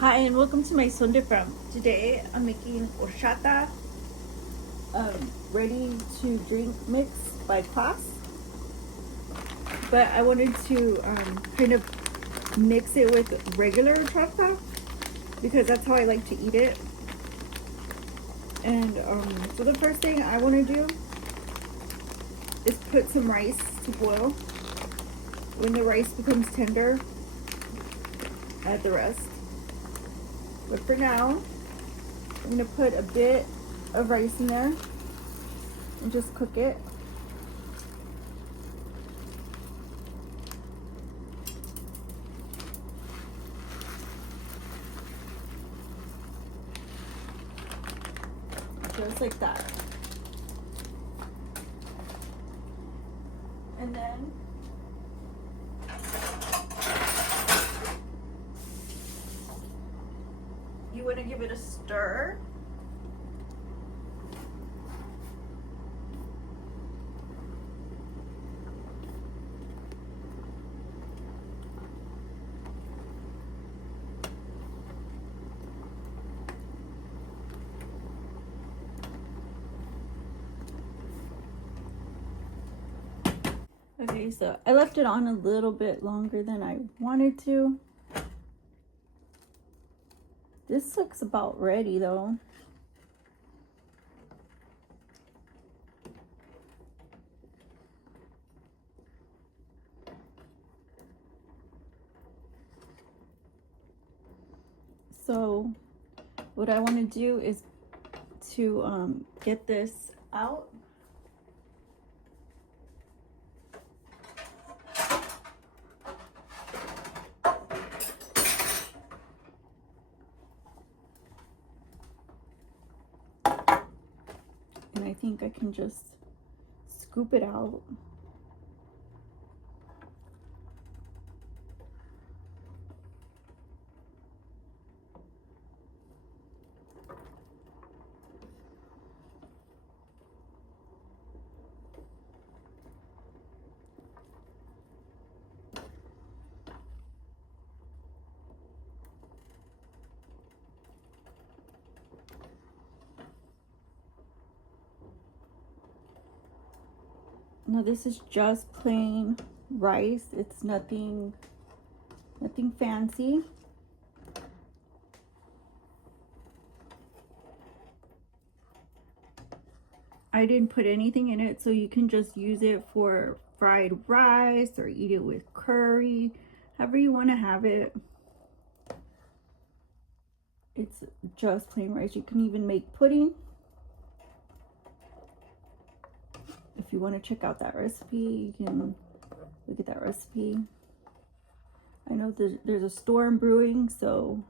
Hi and welcome to my Sunday from. Today I'm making horchata, ready to drink mix by Klass. But I wanted to kind of mix it with regular horchata because that's how I like to eat it. And so the first thing I want to do is put some rice to boil. When the rice becomes tender, add the rest. But for now, I'm going to put a bit of rice in there and just cook it. Just like that. And then you want to give it a stir. Okay, so I left it on a little bit longer than I wanted to. This looks about ready though. So what I want to do is to get this out. And I think I can just scoop it out. No, this is just plain rice. It's nothing fancy. I didn't put anything in it, so you can just use it for fried rice or eat it with curry, however you want to have it. It's just plain rice. You can even make pudding. If you want to check out that recipe, you can look at that recipe. I know there's a storm brewing, so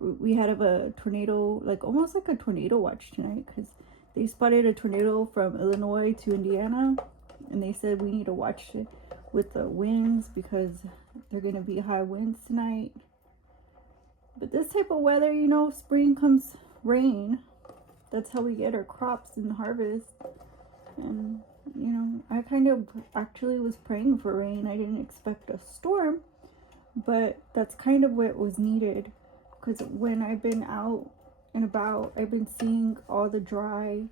we had a tornado, like almost like a tornado watch tonight, because they spotted a tornado from Illinois to Indiana, and they said we need to watch it with the winds because they're going to be high winds tonight. But this type of weather, you know, spring comes rain. That's how we get our crops and harvest. And you know, I kind of actually was praying for rain. I didn't expect a storm, but that's kind of what was needed, because when I've been out and about, I've been seeing all the dry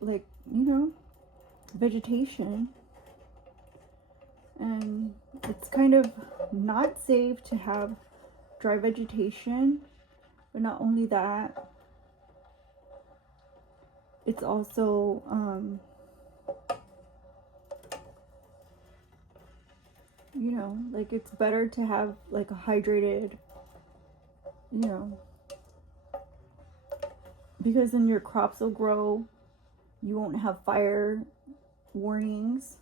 like, you know, vegetation, and it's kind of not safe to have dry vegetation. But not only that, it's also you know, like it's better to have like a hydrated, you know, because then your crops will grow. You won't have fire warnings.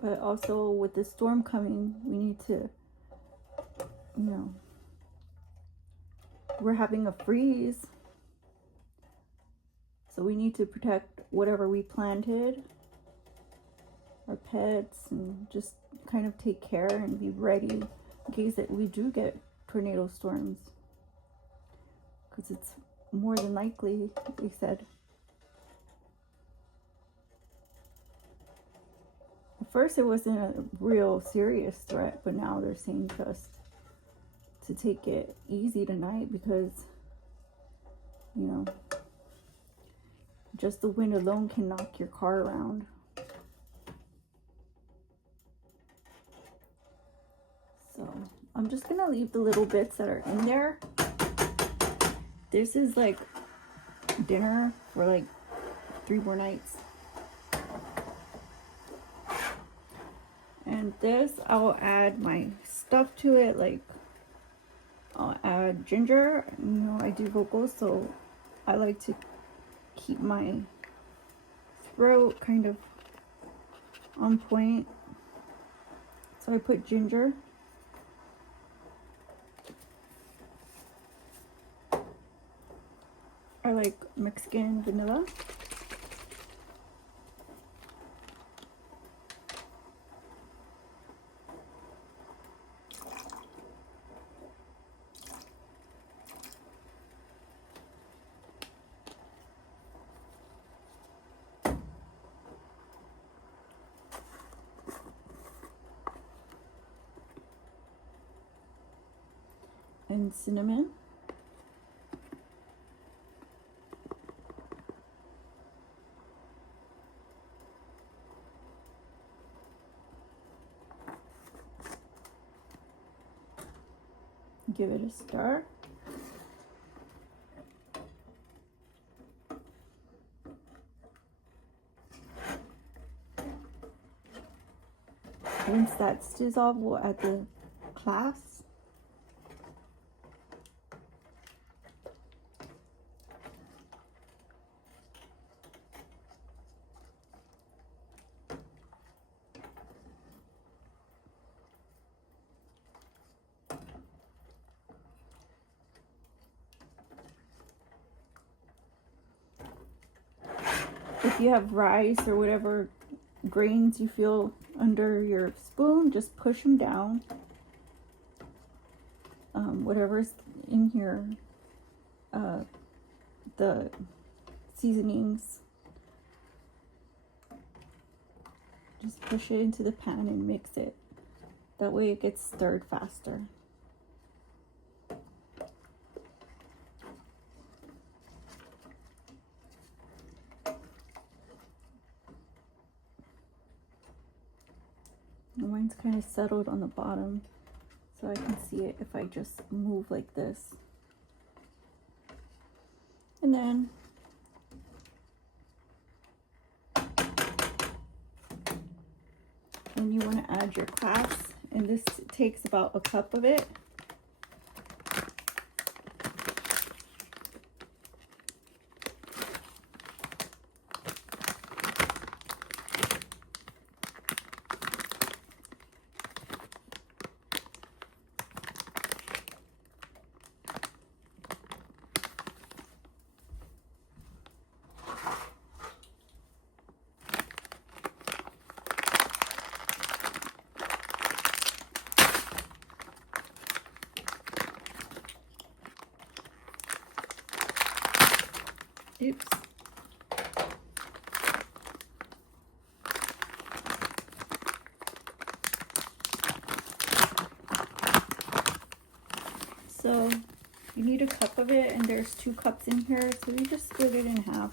But also with the storm coming, we need to, you know, we're having a freeze. So we need to protect whatever we planted, our pets, and just kind of take care and be ready in case that we do get tornado storms. Because it's more than likely, they said. At first it wasn't a real serious threat, but now they're saying just to take it easy tonight because, you know, just the wind alone can knock your car around. So I'm just gonna leave the little bits that are in there. This is like dinner for like 3 more nights. And this, I'll add my stuff to it. Like, I'll add ginger. You know, I do vocals, so I like to keep my throat kind of on point. So I put ginger. I like Mexican vanilla. And cinnamon. Give it a stir. Once that's dissolved, we'll add the Klass. If you have rice or whatever grains you feel under your spoon, just push them down. Whatever's in here, the seasonings, just push it into the pan and mix it. That way it gets stirred faster. Mine's kind of settled on the bottom, so I can see it if I just move like this. And then you want to add your Klass, and this takes about a cup of it. Oops. So you need a cup of it, and there's 2 cups in here, so you just split it in half.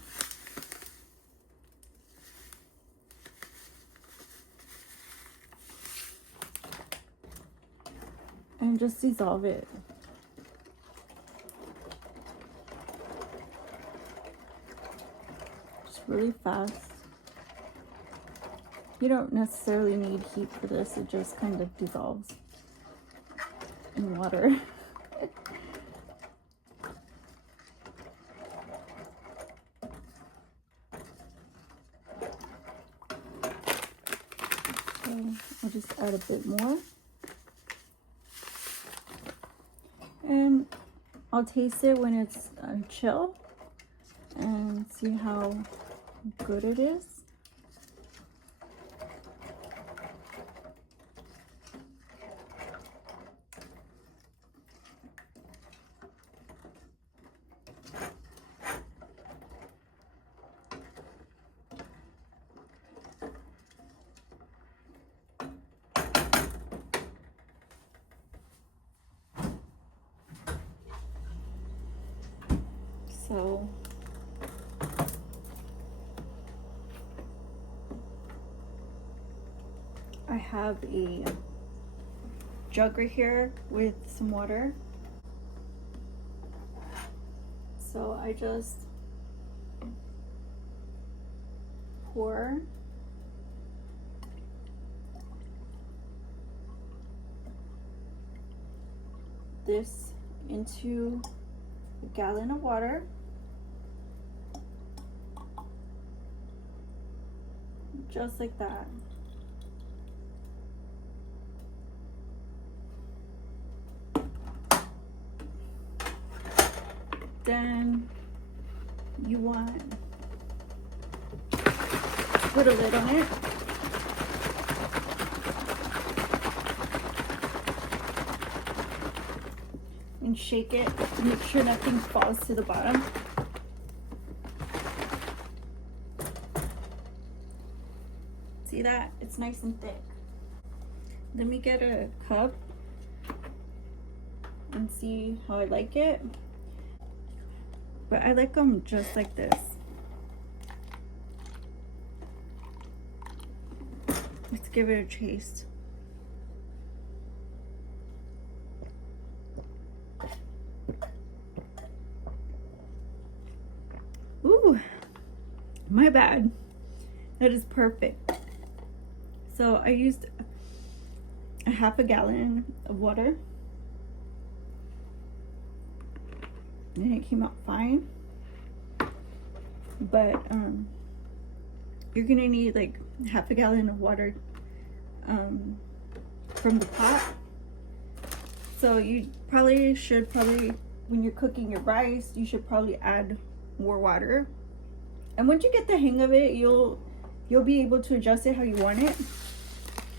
And just dissolve it. Really fast. You don't necessarily need heat for this, it just kind of dissolves in water. So I'll just add a bit more. And I'll taste it when it's chill and see how good it is. So I have a jug right here with some water. So I just pour this into a gallon of water. Just like that. Then you want to put a lid on it. And shake it to make sure nothing falls to the bottom. See that? It's nice and thick. Let me get a cup and see how I like it. But I like them just like this. Let's give it a taste. Ooh, my bad. That is perfect. So I used a half a gallon of water. And it came out fine. But you're gonna need like half a gallon of water from the pot. So you should when you're cooking your rice, you should probably add more water. And once you get the hang of it, you'll be able to adjust it how you want it.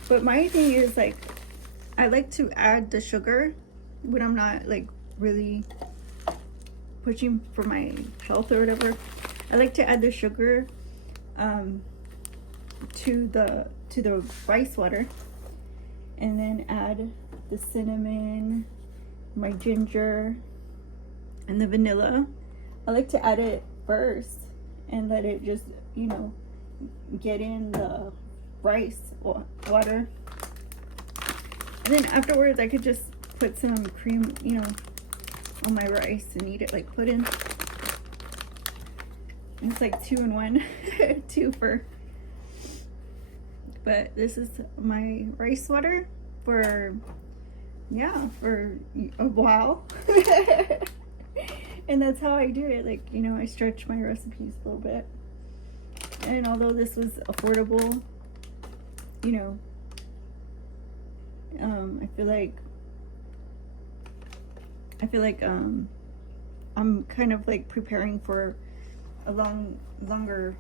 But my thing is, like, I like to add the sugar when I'm not like really pushing for my health or whatever. I like to add the sugar to the rice water, and then add the cinnamon, my ginger, and the vanilla. I like to add it first and let it just, you know, get in the rice water. And then afterwards I could just put some cream, you know, on my rice and eat it like pudding. It's like 2 in 1, 2 for. But this is my rice water for a while. And that's how I do it. Like, you know, I stretch my recipes a little bit. And although this was affordable, you know, I feel like I'm kind of like preparing for a longer,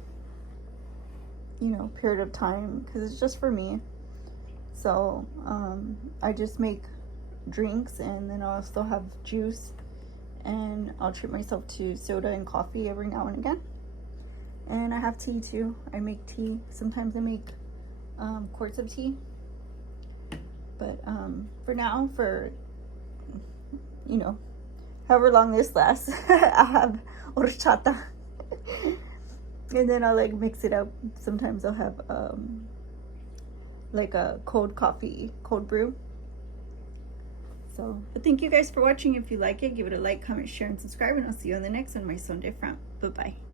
you know, period of time, because it's just for me. So I just make drinks, and then I'll still have juice, and I'll treat myself to soda and coffee every now and again. And I have tea too. I make tea. Sometimes I make quarts of tea. But for now, for, you know, however long this lasts, I'll have horchata. And then I'll like mix it up. Sometimes I'll have like a cold coffee, cold brew. So, but thank you guys for watching. If you like it, give it a like, comment, share, and subscribe. And I'll see you on the next one. My Sunday front. Bye-bye.